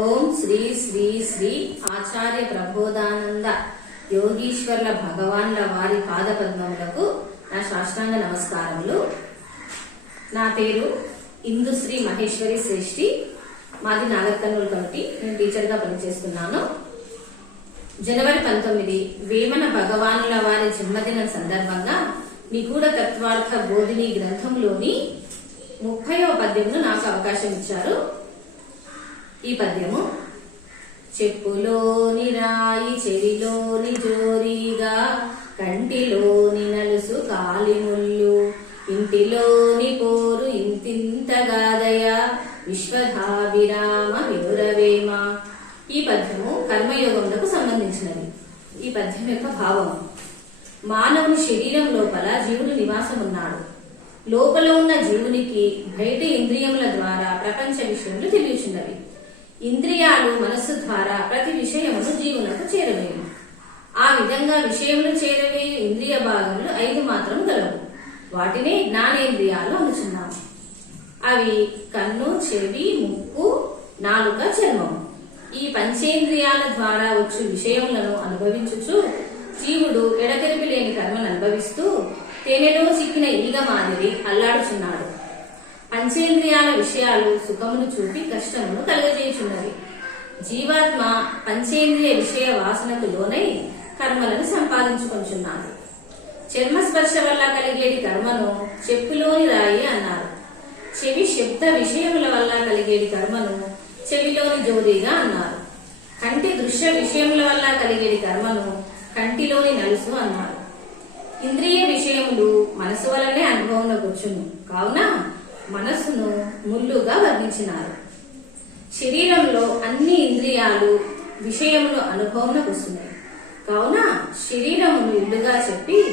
ఓం శ్రీ శ్రీ శ్రీ ఆచార్య ప్రబోధానంద యోగీశ్వర్ల భగవాన్ల వారి పాదపద్మములకు నా శాస్త్రాంగ నమస్కారములు. నా పేరు ఇందుశ్రీ మహేశ్వరి శ్రేష్ఠి. మాది నాగర్కర్నూలు కమిటీ నేను టీచర్గా పనిచేస్తున్నాను. జనవరి పంతొమ్మిది వేమన భగవానుల వారి జన్మదినం సందర్భంగా నిగూఢ తత్వార్థ బోధిని గ్రంథంలోని ముప్పైవ పద్యమును నాకు అవకాశం ఇచ్చారు ఈ పద్యము? చెప్పులోని రాయి చెవిలోని జోరీగా కంటిలోని నలుసు కాలిముళ్ళు ఇంటిలోని పోరు ఇంతింతగాదయ విశ్వధాభిరామ వినురవేమ ఈ పద్యము కర్మయోగములకు సంబంధించినది. ఈ పద్యం యొక్క భావం. మానవుని శరీరం లోపల జీవుడు నివాసం ఉన్నాడు లోపల ఉన్న జీవునికి బయట ఇంద్రియముల ద్వారా ప్రపంచ విషయములు తెలియచున్నవి. ఇంద్రియాలు మనస్సు ద్వారా ప్రతి విషయమును జీవులకు చేరవేయు ఆ విధంగా విషయములు చేరవేయు ఇంద్రియ భాగములు ఐదు మాత్రం గలవు. వాటిని జ్ఞానేంద్రియాలు అనుచున్నాము. అవి కన్ను చెవి ముక్కు నాలుక చర్మము. ఈ పంచేంద్రియాల ద్వారా వచ్చు విషయములను అనుభవించుచు జీవుడు ఎడతెరిపి లేని కర్మను అనుభవిస్తూ తేనెలో చిక్కిన ఈగ మాదిరి అల్లాడుచున్నాడు. పంచేంద్రియాల విషయాలు సుఖమును చూపి కష్టమును కలుగజేయుచున్నవి. జీవాత్మ పంచేంద్రియ విషయ వాసనకు లోనై కర్మలను సంపాదించుకొంచున్నాడు. చర్మస్పర్శ వల్ల కలిగేటి కర్మను చెప్పులోని రాయి అన్నారు. చెవి శబ్ద విషయముల వల్ల కలిగేటి కర్మను చెవిలోని జ్యోతిగా అన్నారు. కంటి దృశ్య విషయముల వల్ల కలిగేటి కర్మను కంటిలోని నలుసు అన్నారు. ఇంద్రియ విషయములు మనసు వలనే అనుభవంలో వచ్చును కావున మనస్సును ముల్లుగా వర్ణించినారు. శరీరంలో అన్ని ఇంద్రియాలు విషయములు అనుభవంలోకి వస్తున్నాయి కావున శరీరమును ఇల్లుగా చెప్పి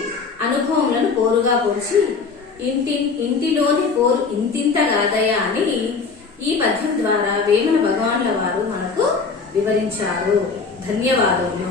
అనుభవములను పోరుగా పోల్చి ఇంటి ఇంటిలోని పోరు ఇంతింత కాదయా అని ఈ పద్యం ద్వారా వేమన భగవాన్ల వారు మనకు వివరించారు. ధన్యవాదములు.